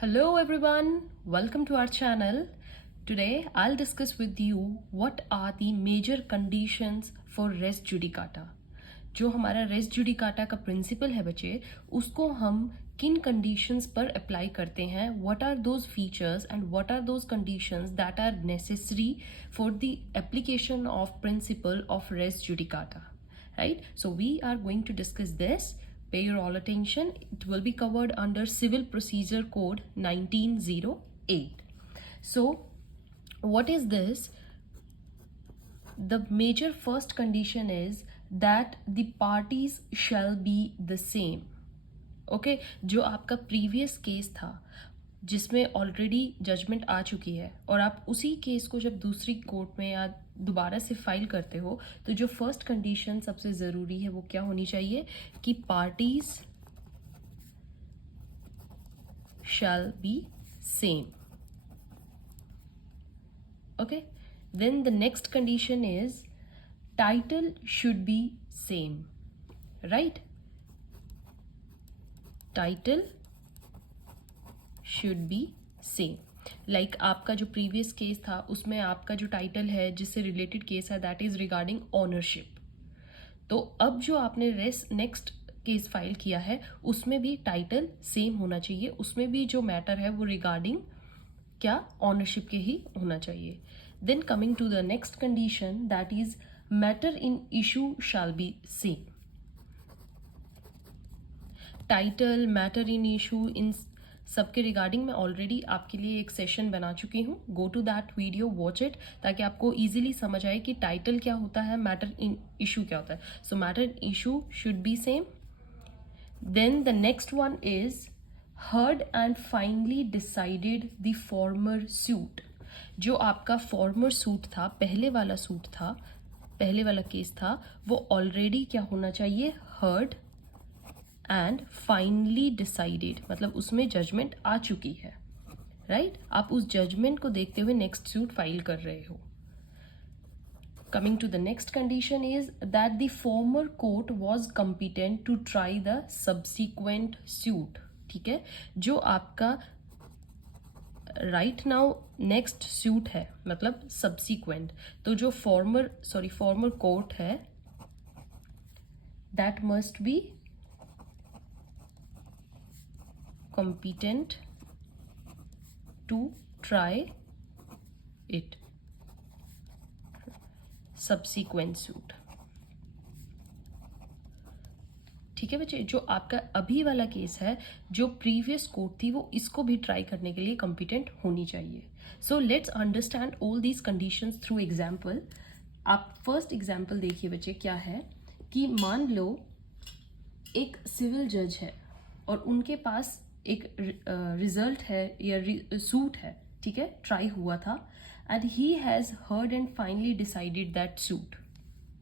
Hello everyone, welcome to our channel. Today I'll discuss with you what are the major conditions for res judicata. जो हमारा race judicata का principal है बच्चे, उसको हम किन कंडीशंस पर अप्लाई करते हैं, what are those features and what are those conditions that are necessary for the application of principle of res judicata, right? So we are going to discuss this. Pay your all attention. It will be covered under Civil Procedure Code 1908. So what is this? The major first condition is that the parties shall be the same. Okay जो आपका previous case था जिसमें already judgement आ चुकी है और आप उसी case को जब दूसरी कोर्ट में या दोबारा से फाइल करते हो तो जो फर्स्ट कंडीशन सबसे ज़रूरी है वो क्या होनी चाहिए कि parties shall be same. Okay, then the next condition is title should be same, right? Title should be same. Like आपका जो प्रीवियस केस था उसमें आपका जो टाइटल है जिससे रिलेटेड केस है दैट इज रिगार्डिंग ओनरशिप. तो अब जो आपने नेक्स्ट केस फाइल किया है उसमें भी टाइटल सेम होना चाहिए, उसमें भी जो मैटर है वो रिगार्डिंग क्या ओनरशिप के ही होना चाहिए. Then coming to the next condition that is matter in issue shall be same. Title, matter in issue, इन सबके रिगार्डिंग मैं ऑलरेडी आपके लिए एक सेशन बना चुकी हूँ. Go to that video, watch it, ताकि आपको इजीली समझ आए कि टाइटल क्या होता है, मैटर इन इशू क्या होता है. So matter in issue should be same. Then the next one is heard and finally decided the former suit. जो आपका फॉर्मर सूट था, पहले वाला सूट था, पहले वाला केस था, वो ऑलरेडी क्या होना चाहिए, हर्ड एंड फाइनली डिसाइडेड, मतलब उसमें जजमेंट आ चुकी है, राइट? आप उस जजमेंट को देखते हुए नेक्स्ट सूट फाइल कर रहे हो. Coming to the next condition is that the former court was competent to try the subsequent suit. ठीक है, जो आपका राइट नाउ नेक्स्ट सूट है मतलब सब्सिक्वेंट, तो जो फॉर्मर कोर्ट है that must be competent to try it subsequent suit. ठीक है बच्चे, जो आपका अभी वाला केस है, जो प्रीवियस कोर्ट थी, वो इसको भी ट्राई करने के लिए कॉम्पिटेंट होनी चाहिए. So let's understand all these conditions through example. आप फर्स्ट एग्जाम्पल देखिए बच्चे, क्या है कि मान लो एक सिविल जज है और उनके पास एक रिजल्ट है या सूट है, ठीक है, ट्राई हुआ था, and he has heard and finally decided that suit.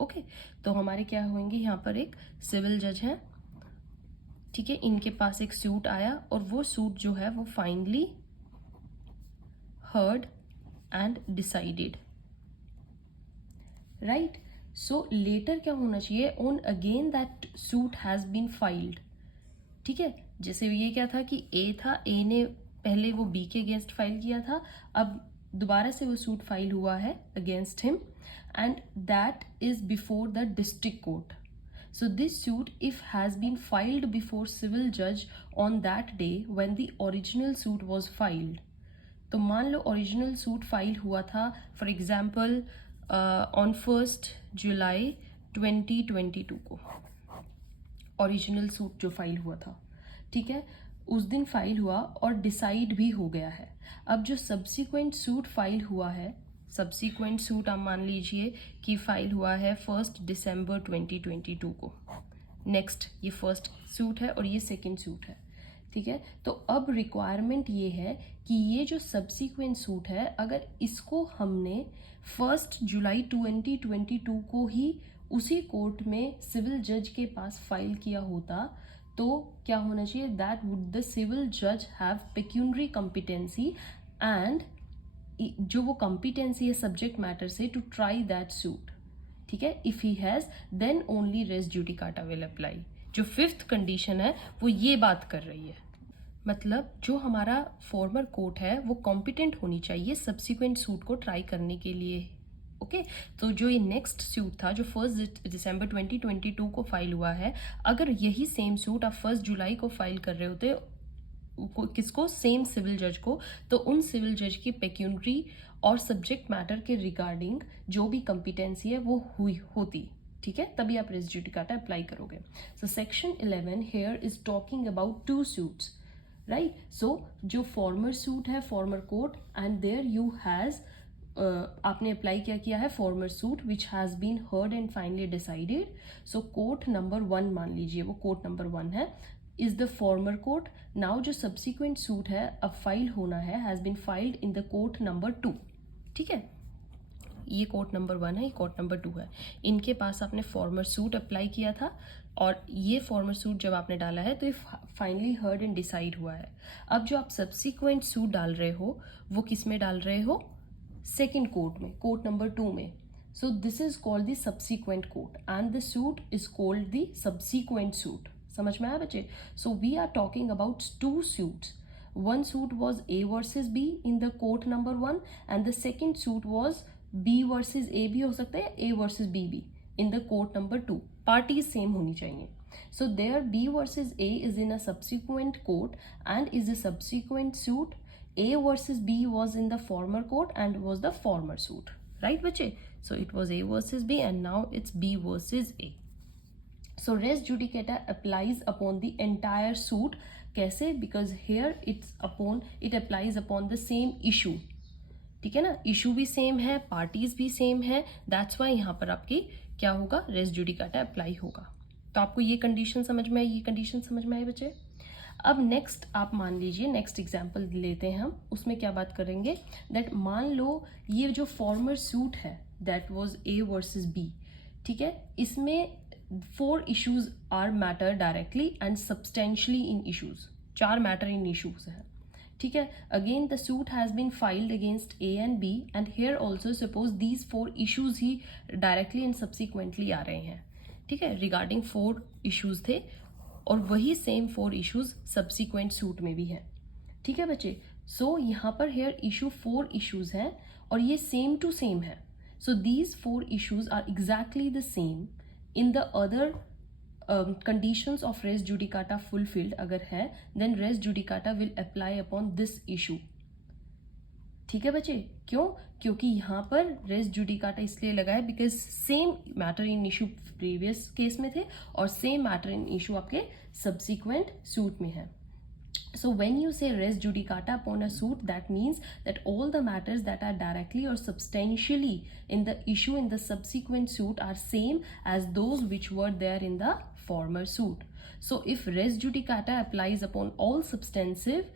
Okay, तो हमारे क्या होंगे, यहाँ पर एक सिविल जज है, ठीक है, इनके पास एक सूट आया और वो सूट जो है वो finally heard and decided, right? So later क्या होना चाहिए, on again that suit has been filed. ठीक है, जैसे ये क्या था कि ए था, ए ने पहले वो बी के अगेंस्ट फाइल किया था, अब दोबारा से वो सूट फाइल हुआ है against him, and that is before the district court. So this suit if has been filed before civil जज on that day when the original suit was filed. तो मान लो ओरिजिनल सूट फाइल हुआ था for example on 1 जुलाई 2022 को original suit जो file हुआ था, ठीक है, उस दिन फाइल हुआ और डिसाइड भी हो गया है. अब जो सब्सिक्वेंट सूट फाइल हुआ है, सब्सिक्वेंट सूट आप मान लीजिए कि फाइल हुआ है 1 दिसंबर 2022 को. नेक्स्ट ये फर्स्ट सूट है और ये सेकंड सूट है, ठीक है. तो अब रिक्वायरमेंट ये है कि ये जो सब्सिक्वेंट सूट है, अगर इसको हमने 1 जुलाई 2022 को ही उसी कोर्ट में सिविल जज के पास फाइल किया होता तो क्या होना चाहिए, दैट वुड द सिविल जज हैव पेक्यूनरी कॉम्पिटेंसी, एंड जो वो कॉम्पिटेंसी है सब्जेक्ट मैटर से टू ट्राई दैट सूट. ठीक है, if he has then only res judicata will apply. जो फिफ्थ कंडीशन है वो ये बात कर रही है. मतलब जो हमारा फॉर्मर कोर्ट है वो कॉम्पिटेंट होनी चाहिए सब्सिक्वेंट सूट को ट्राई करने के लिए। ओके तो जो ये नेक्स्ट सूट था जो 1 दिसंबर 2022 को फाइल हुआ है, अगर यही सेम सूट आप 1 जुलाई को फाइल कर रहे होते किसको, सेम सिविल जज को, तो उन सिविल जज की पेक्यूनरी और सब्जेक्ट मैटर के रिगार्डिंग जो भी कॉम्पिटेंसी है वो हुई होती, ठीक है, तभी आप रेस जुडिकाटा अप्लाई करोगे। So section 11 here is talking about 2 suits, right. So जो फॉर्मर सूट है, former court, and there you has आपने अप्लाई क्या किया है, former suit which has been heard and finally decided. So court number 1 मान लीजिए, वो कोर्ट नंबर 1 है, is the former court. Now जो सब्सिक्वेंट सूट है अब फाइल होना है, has been filed in the court number 2, ठीक है। ये कोर्ट नंबर 1 है, ये कोर्ट नंबर 2 है। इनके पास आपने फॉर्मर सूट अप्लाई किया था और ये फॉर्मर सूट जब आपने डाला है तो ये फाइनली हर्ड एंड डिसाइड हुआ है। अब जो आप सब्सिक्वेंट सूट डाल रहे हो वो किस में डाल रहे हो, सेकेंड कोर्ट में, कोर्ट नंबर 2 में। So this is called the subsequent court and the suit is called the subsequent suit. समझ में आया बच्चे? So we are talking about 2 suits. One suit was A versus B in the court number 1 and the second suit was B versus A भी हो सकता है, A versus B भी in the court number 2. Parties same होनी चाहिए. So there B versus A is in a subsequent court and is a subsequent suit. A versus B was in the former court and was the former suit. Right बच्चे? So it was A versus B and now it's B versus A. So res judicata applies upon the entire suit. कैसे? Because here it applies upon the same issue. ठीक है ना, issue भी same है, parties भी same है, that's why यहाँ पर आपकी क्या होगा, रेस जुडिकाटा अप्लाई होगा। तो आपको ये कंडीशन समझ में आई, ये कंडीशन समझ में आई बच्चे। अब नेक्स्ट आप मान लीजिए, नेक्स्ट एग्जांपल लेते हैं हम, उसमें क्या बात करेंगे, दैट मान लो ये जो फॉर्मर सूट है that was A versus B, ठीक है, इसमें 4 issues are matter directly and substantially in issues, 4 matter in issues है, ठीक है। Again the suit has been filed against A and B and here also suppose these 4 issues he directly and subsequently आ रहे हैं, ठीक है, regarding 4 issues थे और वही same 4 issues subsequent suit में भी है, ठीक है बच्चे। So यहाँ पर here issue 4 issues हैं और ये same to same है। So these 4 issues are exactly the same in the other conditions of res judicata fulfilled अगर है, then res judicata will apply upon this issue, ठीक है बच्चे। क्यों? क्योंकि यहाँ पर res judicata इसलिए लगा है because same matter in issue previous case में थे और सेम मैटर इन इशू आपके सब्सिक्वेंट सूट में है। So when you say res judicata upon a suit, that means that all the matters that are directly or substantially in the issue in the subsequent suit are same as those which were there in the former suit. So if res judicata applies upon all substantive,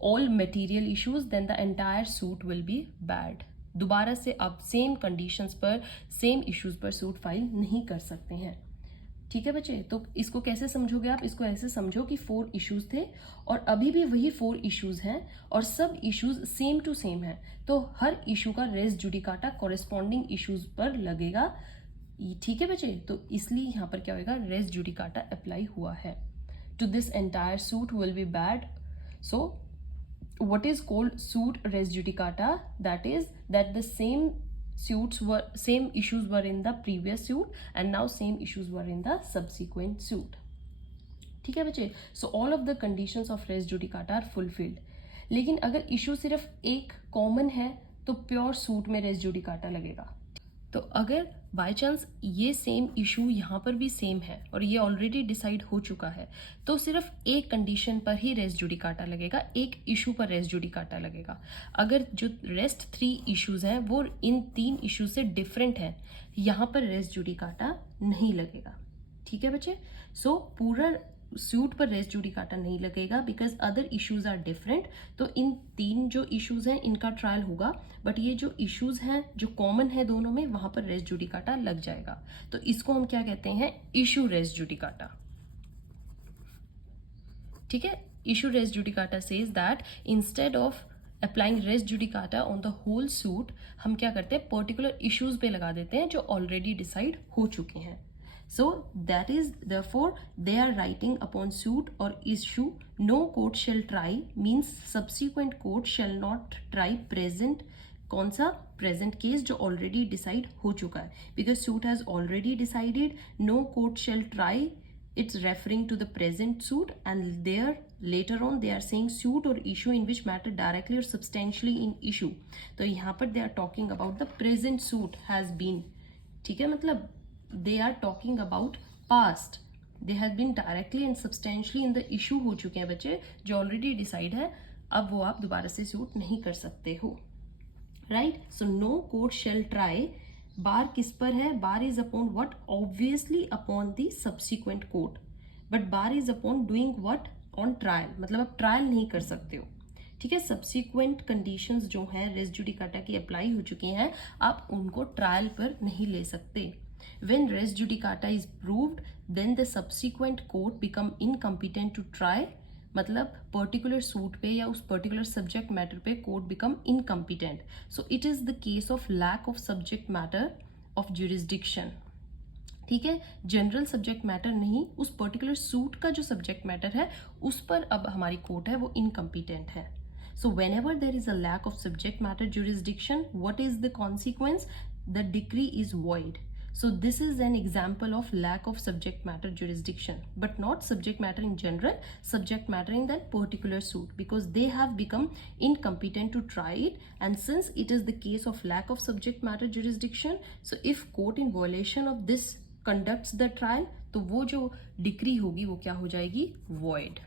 all material issues, then the entire suit will be bad. दोबारा से आप same conditions पर, same issues पर suit file नहीं कर सकते हैं, ठीक है बच्चे। तो इसको कैसे समझोगे आप, इसको ऐसे समझो कि 4 इश्यूज थे और अभी भी वही 4 इश्यूज हैं और सब इश्यूज सेम टू सेम है, तो हर इशू का रेस जुडिकाटा कॉरेस्पॉन्डिंग इश्यूज पर लगेगा, ठीक है बच्चे। तो इसलिए यहाँ पर क्या होगा, रेस जुडिकाटा अप्लाई हुआ है to this entire suit will be bad. So what is called suit res judicata, that is that the same issues were in the previous suit and now same issues were in the subsequent suit, ठीक है बच्चे। so all of the conditions of res judicata are fulfilled। लेकिन अगर issue सिर्फ एक common है तो pure suit में रेस जुडिकाटा लगेगा। तो अगर बाय चांस ये सेम इशू यहाँ पर भी सेम है और ये ऑलरेडी डिसाइड हो चुका है तो सिर्फ एक कंडीशन पर ही रेस जुडिकाटा लगेगा, एक इशू पर रेस जुडिकाटा लगेगा। अगर जो रेस्ट 3 इश्यूज हैं वो इन 3 इश्यूज से डिफरेंट हैं, यहाँ पर रेस जुडिकाटा नहीं लगेगा, ठीक है बच्चे। सो पूरा सूट पर रेस जुडिकाटा नहीं लगेगा because other issues are different. तो इन 3 जो इश्यूज हैं इनका ट्रायल होगा, बट ये जो इश्यूज हैं जो कॉमन है दोनों में, वहां पर रेस जुडिकाटा लग जाएगा। तो इसको हम क्या कहते हैं, इशू रेस जुडिकाटा, ठीक है। Issue res judicata says that instead of applying res judicata on the whole suit, हम क्या करते हैं, पर्टिकुलर इश्यूज पे लगा देते हैं जो ऑलरेडी डिसाइड हो चुके हैं। So that is therefore they are writing upon suit or issue. No court shall try means subsequent court shall not try present. कौन सा प्रेजेंट केस जो ऑलरेडी डिसाइड हो चुका है, because suit has already decided. No court shall try, it's referring to the present suit, and there later on they are saying suit or issue in which matter directly or substantially in issue. तो यहाँ पर they are talking about the present suit has been, ठीक है, मतलब they are talking about past. They have been directly and substantially in the issue हो चुके हैं बच्चे, जो ऑलरेडी डिसाइड है. अब वो आप दोबारा से सूट नहीं कर सकते हो, right. So no court shall try, bar किस पर है? Bar is upon what? Obviously upon the subsequent court, but bar is upon doing what? On trial. मतलब आप ट्रायल नहीं कर सकते हो, ठीक है. सब्सिक्वेंट कंडीशंस जो हैं रेस जुडिकाटा की अप्लाई हो चुकी हैं, आप उनको ट्रायल पर नहीं ले सकते. When res judicata is proved then the subsequent court become incompetent to try. मतलब पर्टिकुलर सूट पे या उस पर्टिकुलर सब्जेक्ट मैटर पे court become incompetent. So it is the case of lack of subject matter of jurisdiction, ठीक है. General subject matter नहीं, उस particular suit का जो सब्जेक्ट मैटर है उस पर अब हमारी कोर्ट है वो इनकम्पिटेंट है. So whenever there is a lack of subject matter jurisdiction, what is the consequence? The decree is void. So this is an example of lack of subject matter jurisdiction, but not subject matter in general, subject matter in that particular suit, because they have become incompetent to try it. And since it is the case of lack of subject matter jurisdiction, so if court in violation of this conducts the trial, तो वो जो decree होगी वो क्या हो जाएगी? void.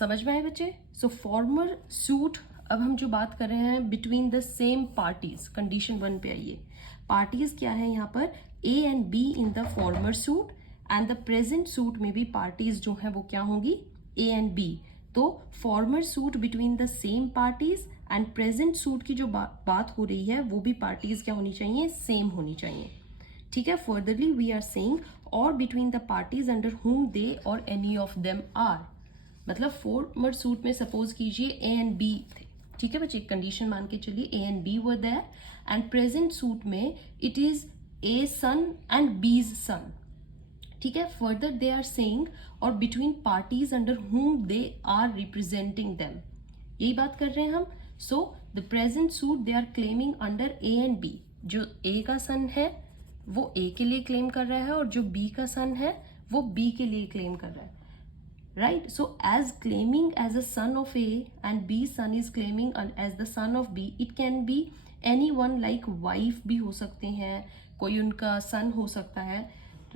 समझ में आए बच्चे? सो फॉर्मर सूट, अब हम जो बात कर रहे हैं between the same parties, condition 1 पे आइए. पार्टीज क्या है यहाँ पर? A and B in the former suit, and the present suit में भी पार्टीज जो है वो क्या होंगी? A and B. तो former suit between the same parties and present suit की जो बात हो रही है वो भी पार्टीज क्या होनी चाहिए? सेम होनी चाहिए, ठीक है. Furtherly we are saying or between the parties under whom दे और एनी ऑफ देम आर. मतलब फॉर्मर सूट में सपोज कीजिए ए एंड बी थे, ठीक है बच्चे, कंडीशन मान के चलिए A and B were there. And present suit में it is A son and B's son, ठीक है. Further they are saying or between parties under whom they are representing them, यही बात कर रहे हैं हम. So the present suit they are claiming under A and B. जो A का सन है वो ए के लिए क्लेम कर रहा है और जो बी का सन है वो बी के लिए क्लेम कर रहा है, right. So as claiming as a son of A and B son is claiming as the son of B, it can be anyone, like wife भी हो सकते हैं, कोई उनका son हो सकता है,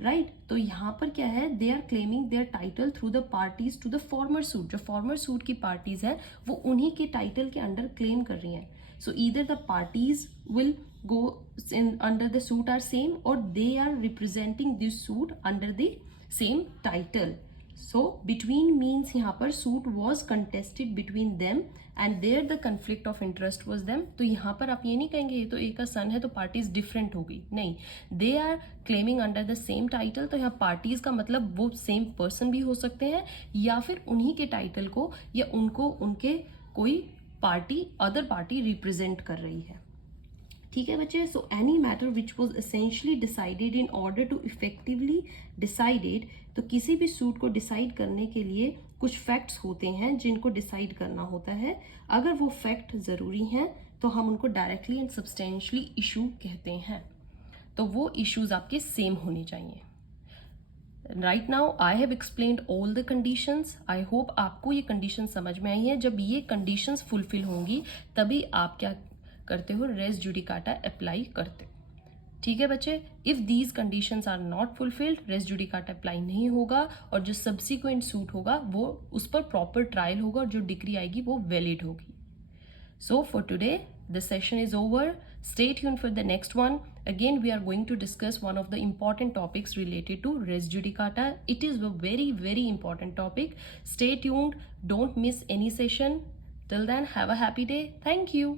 right. तो यहाँ पर क्या है? they are claiming their title through the parties to the former suit. जो former suit की parties है वो उन्हीं के title के अंडर claim कर रही हैं. So either the parties will go in under the suit are same, or they are representing this suit under the same title. So between means यहाँ पर suit was contested between them and there the conflict of interest was them. तो यहाँ पर आप ये नहीं कहेंगे ये तो एक का सन है तो parties different होगी, नहीं. They are claiming under the same title. तो यहाँ parties का मतलब वो same person भी हो सकते हैं या फिर उन्हीं के title को या उनको उनके कोई पार्टी अदर पार्टी रिप्रेजेंट कर रही है, ठीक है बच्चे. So any matter which was essentially decided in order to effectively decided. तो किसी भी सूट को डिसाइड करने के लिए कुछ फैक्ट्स होते हैं जिनको डिसाइड करना होता है. अगर वो फैक्ट ज़रूरी हैं तो हम उनको डायरेक्टली एंड सब्सटेंशियली इशू कहते हैं. तो वो इश्यूज आपके सेम होने चाहिए. Right now I have explained all the conditions. I hope आपको ये कंडीशन समझ में आई है. जब ये कंडीशंस फुलफिल होंगी तभी आप क्या करते हो? रेस जुडिकाटा अप्लाई करते हो, ठीक है बच्चे. If these conditions are not fulfilled res judicata apply नहीं होगा और जो सब्सिक्वेंट सूट होगा वो उस पर प्रॉपर ट्रायल होगा और जो डिक्री आएगी वो वैलिड होगी. So for today the session is over. Stay tuned for the next one. Again we are going to discuss one of the important topics related to res judicata. It is a very important topic. Stay tuned, don't miss any session. Till then, have a happy day. Thank you.